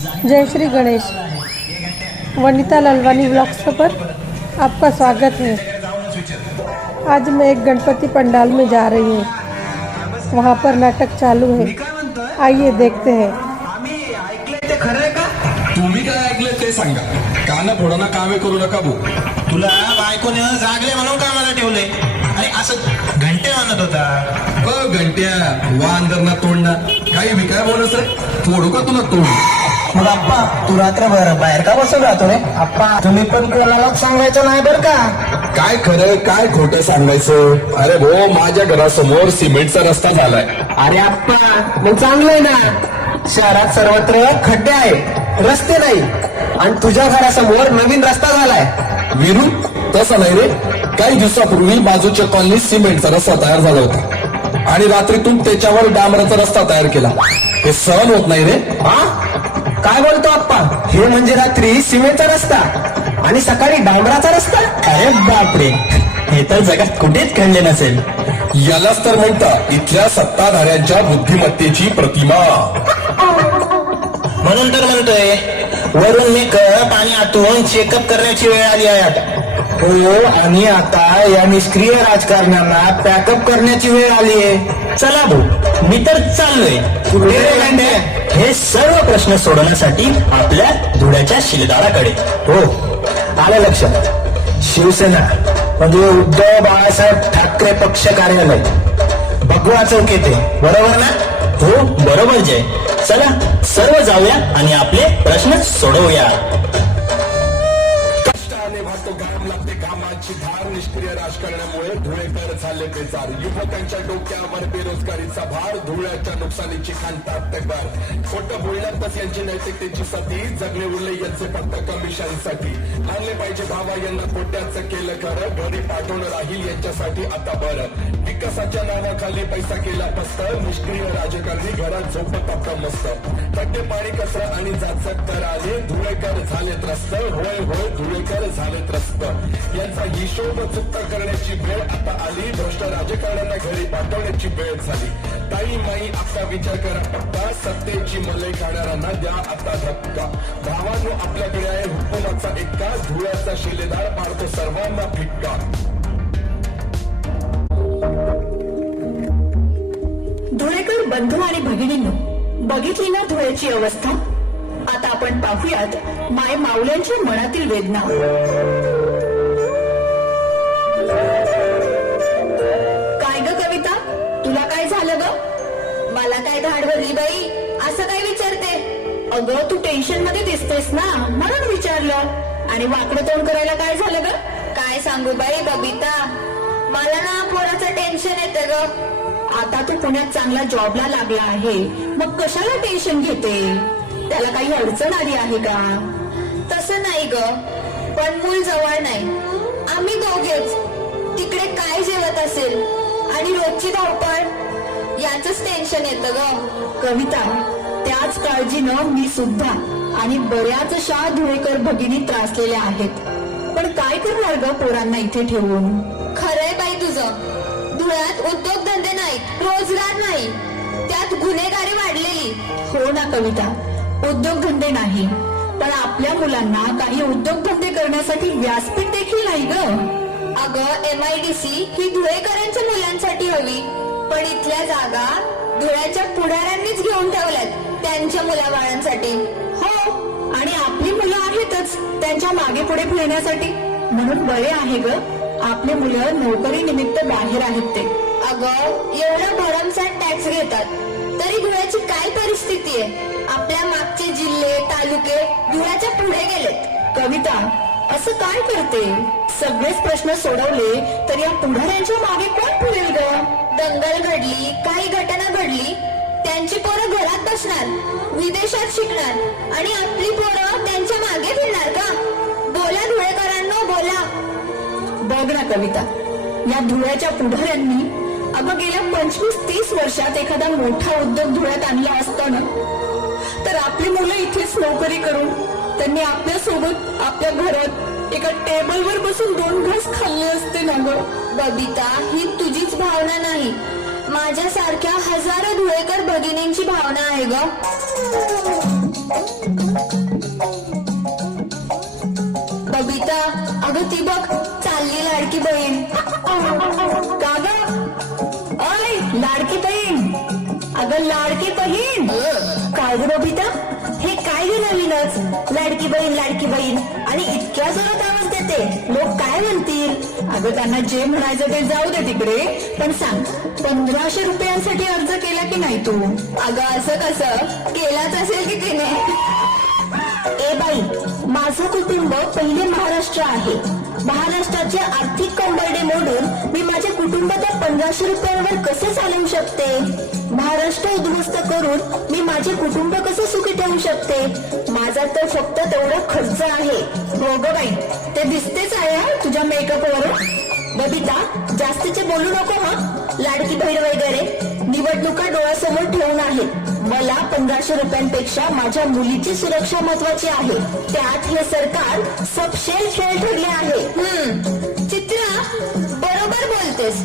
जय Shri Ganesh. Vanita Lalwani blogs पर आपका स्वागत है. आज मैं एक गणपति पंडाल में जा रही हूँ. वहाँ पर नाटक चालू है. आइए देखते हैं. आम्ही ऐकलंय ते खरं आहे का? तुम्ही काय ऐकलं ते सांगा. काना फोडाना कामे करू नका भाऊ तुला बायकोने जागले म्हणून का मला ठेवले आणि असं घंटे म्हणत होता. घंट्या. ना तोंड ना काही मी काय बोलत रे फोडू का तुला तोंड? मग आप्पा तू रात्रभर बाहेर का बसून राहतो रे? आप्पा तुम्ही पण कोणाला सांगायचं नाही बरं का? काय खरं काय खोटं सांगायचं? अरे भो माझ्या घरासमोर सिमेंटचा रस्ता झालाय. अरे आप्पा मग चांगलंय ना? शहरात सर्वत्र खड्डे आहे रस्ते नाही. आणि तुझ्या घरासमोर नवीन रस्ता झालाय. विरू तसं नाही रे. काही दिवसापूर्वी बाजूच्या कॉलनीत सिमेंटचा रस्ता तयार झाला होता. आणि रात्रीतून त्याच्यावर डांबराचा रस्ता तयार केला. हे सहन होत नाही रे. हा? काय बोलतो आप्पा? हे म्हणजे रात्री सिमेंटचा रस्ता आणि सकाळी डांबराचा रस्ता? अरे बापरे. हे तर जगात कुठेच घडले नसेल. यालाच तर म्हणतात इथल्या सत्ताधाऱ्यांच्या बुद्धिमत्तेची प्रतिमा. म्हणून तर म्हणतोय वरून मी कप आणि आतून चेकअप करण्याची वेळ आली आहे आता. हो आणि आता या निष्क्रिय राजकारण्यांना पॅकअप करण्याची वेळ आली आहे. चला भाऊ मी तर चाललोय. कुठे? रे गांडे? हे सर्व प्रश्न सोडवण्यासाठी आपल्या धुळ्याच्या शिलेदाराकडे. हो. आलं लक्षात. शिवसेना म्हणजे उद्धव बाळासाहेब ठाकरे पक्ष कार्यालय. भगवा चौक येते बरोबर ना? हो बरोबर जय. चला सर्व जाऊया आणि आपले प्रश्न सोडवूया. कामाची धार निष्क्रिय राजकारणामुळे धुळेकर झाले बेजार. युवकांच्या डोक्यावर बेरोजगारीचा भार धुळ्याच्या नुकसानीची खांतात तक्रार खोटं बोलण्यातच यांची नैतिकतेची सती जगले उरले यांचे फक्त कमिशनसाठी आणले पाहिजे भावा यांना खोट्याचं केलं खरं घरी पाठवणं राहील यांच्यासाठी आता बरं. विकासाच्या नावाखाली पैसा केला फस्त निष्क्रिय राजकारणी घरात झोपत आता मस्त. थट्टे पाणी कसं आणि जाचक तर आले धुळेकर झाले त्रस्त होय होय धुळेकर झाले त्रस्त यांचा हिशोब चुकता करण्याची वेळ आता आली. भ्रष्ट राजकारण्यांना घरी पाठवण्याची वेळ झाली. ताई माई आपला विचार करा. पप्पा सत्तेची मलई खाणाऱ्यांना द्या. आता धक्का. भावानो आपल्याकडे आहे हुकुमाचा एक्का धुळ्याचा शिलेदार पाडतो सर्वांना फिक्का. धुळेकर बंधू आणि भगिनींनो बघितली ना धुळ्याची अवस्था? आता आपण पाहूयात माय माऊल्यांच्या मनातील वेदना. मला काय धाड भरली बाई? असं काय विचारते? अगं तू टेन्शनमध्ये दिसतेस ना म्हणून विचारलं. आणि वाकडं तोंड करायला काय झालं ग? काय सांगू बाई बबिता? मला ना पोराचं टेन्शन येतं ग. आता तू पुण्यात चांगला जॉबला लागला आहे. मग कशाला टेन्शन घेते? त्याला काही अडचण आली आहे का? तसं नाही ग. पण मूल जवळ नाही. आम्ही दोघेच. तिकडे काय जेवत असेल? आणि रोजची धावपळ? याच टेन्शन येतं ग. कविता त्याच काळजीनं मी सुद्धा आणि बऱ्याचशा धुळेकर भगिनी त्रासलेल्या आहेत. पण काय करणार ग पोरांना इथे ठेवून? खरंय बाई तुझं. धुळ्यात उद्योगधंदे नाहीत रोजगार नाही. त्यात गुन्हेगारी वाढलेली. हो ना कविता उद्योगधंदे नाही. पण आपल्या मुलांना काही उद्योगधंदे करण्यासाठी व्यासपीठ देखील नाही ग. अगं एम आय डी सी ही धुळेकरांच्या मुलांसाठी हवी. पण इथल्या जागा धुळ्याच्या पुढाऱ्यांनीच घेऊन ठेवल्यात त्यांच्या मुलाबाळांसाठी. हो आणि आपली मुलं आहेतच त्यांच्या मागे पुढे फिरण्यासाठी. म्हणून बरे आहे ग. आपले मुलं नोकरी निमित्त बाहेर आहेत ते. अगं एवढं भरमसाठ टॅक्स घेतात. तरी धुळ्याची काय परिस्थिती आहे? आपल्या मागचे जिल्हे तालुके धुळ्याच्या पुढे गेलेत. कविता असं काय करते? सगळेच प्रश्न सोडवले तर या पुढाऱ्यांच्या मागे कोण पुरेल ग? दंगल घडली काही घटना घडली त्यांची पोरं घरात बसणार विदेशात शिकणार आणि आपली पोरं त्यांच्या मागे फिरणार का? बोला धुळेकरांनो बोला. बघ ना कविता या धुळ्याच्या पुढाऱ्यांनी अगं गेल्या पंचवीस तीस वर्षात एखादा मोठा उद्योग धुळ्यात आणला असता ना? तर आपली मुलं इथेच नोकरी करून त्यांनी आपल्यासोबत आपल्या घरात एका टेबलवर बसून दोन घास खाल्ले असते ना ग? बबिता ही तुझीच भावना नाही. माझ्यासारख्या हजारो धुळेकर भगिनींची भावना आहे ग. बबिता? हे काय गे नवीनच? लाडकी बहीण लाडकी बहीण. आणि इतक्या जोरात आवाज देते. लोक काय म्हणतील? अगं त्यांना जे म्हणायचं ते जाऊ दे तिकडे. पण सांग पंधराशे रुपयांसाठी अर्ज केला की नाही तू? अगं असं कसं? केलाच असेल की तिने? ए बाई माझं कुटुंब पहिले महाराष्ट्र आहे. महाराष्ट्राचे आर्थिक कंबरडे मोडून मी माझ्या कुटुंबाच्या पंधराशे रुपयांवर कसे चालवू शकते? महाराष्ट्र उद्ध्वस्त करून मी माझे कुटुंब कसे सुखी ठेवू शकते? माझा तर फक्त तेवढा खर्च आहे. हो ग बाई ते दिसतेच आहे तुझ्या मेकअपवर बबिता जास्तीचे बोलू नको हा. लाडकी बहीण वगैरे निवडणुका डोळ्यासमोर ठेवून आहेत मला पंधराशे रुपयांपेक्षा माझ्या मुलीची सुरक्षा महत्वाची आहे. त्यात हे सरकार सपशेल खेळ ठरले आहे. चित्रा बरोबर बोलतेस.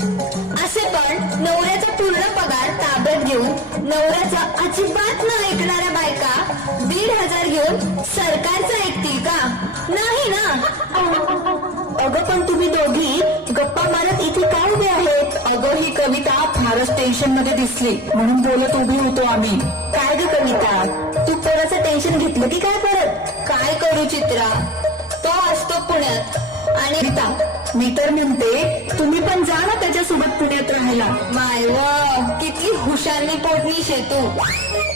असे पण नवऱ्याचा पूर्ण पगार ताब्यात घेऊन नवऱ्याचा अजिबात न ऐकणाऱ्या बायका दीड हजार घेऊन सरकारचा ऐकतील मध्ये दिसली. म्हणून बोलत उभी होतो आम्ही. काय ग कविता? तू कोणाचं टेन्शन घेतलं की काय परत? काय करू चित्रा? तो असतो पुण्यात. आणि गीता मी तर म्हणते तुम्ही पण जा ना त्याच्यासोबत पुण्यात राहायला. माय व किती हुशारनी पोटणी शेतू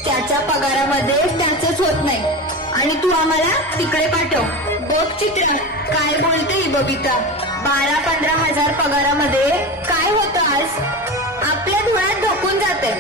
त्याच्या पगारामध्ये त्याच होत नाही. आणि तू आम्हाला तिकडे पाठव. बघ चित्रा काय बोलते ही बबिता. बारा पंधरा हजार पगारामध्ये काय होतं आज? आपल्या धुळ्यात ढकून जाते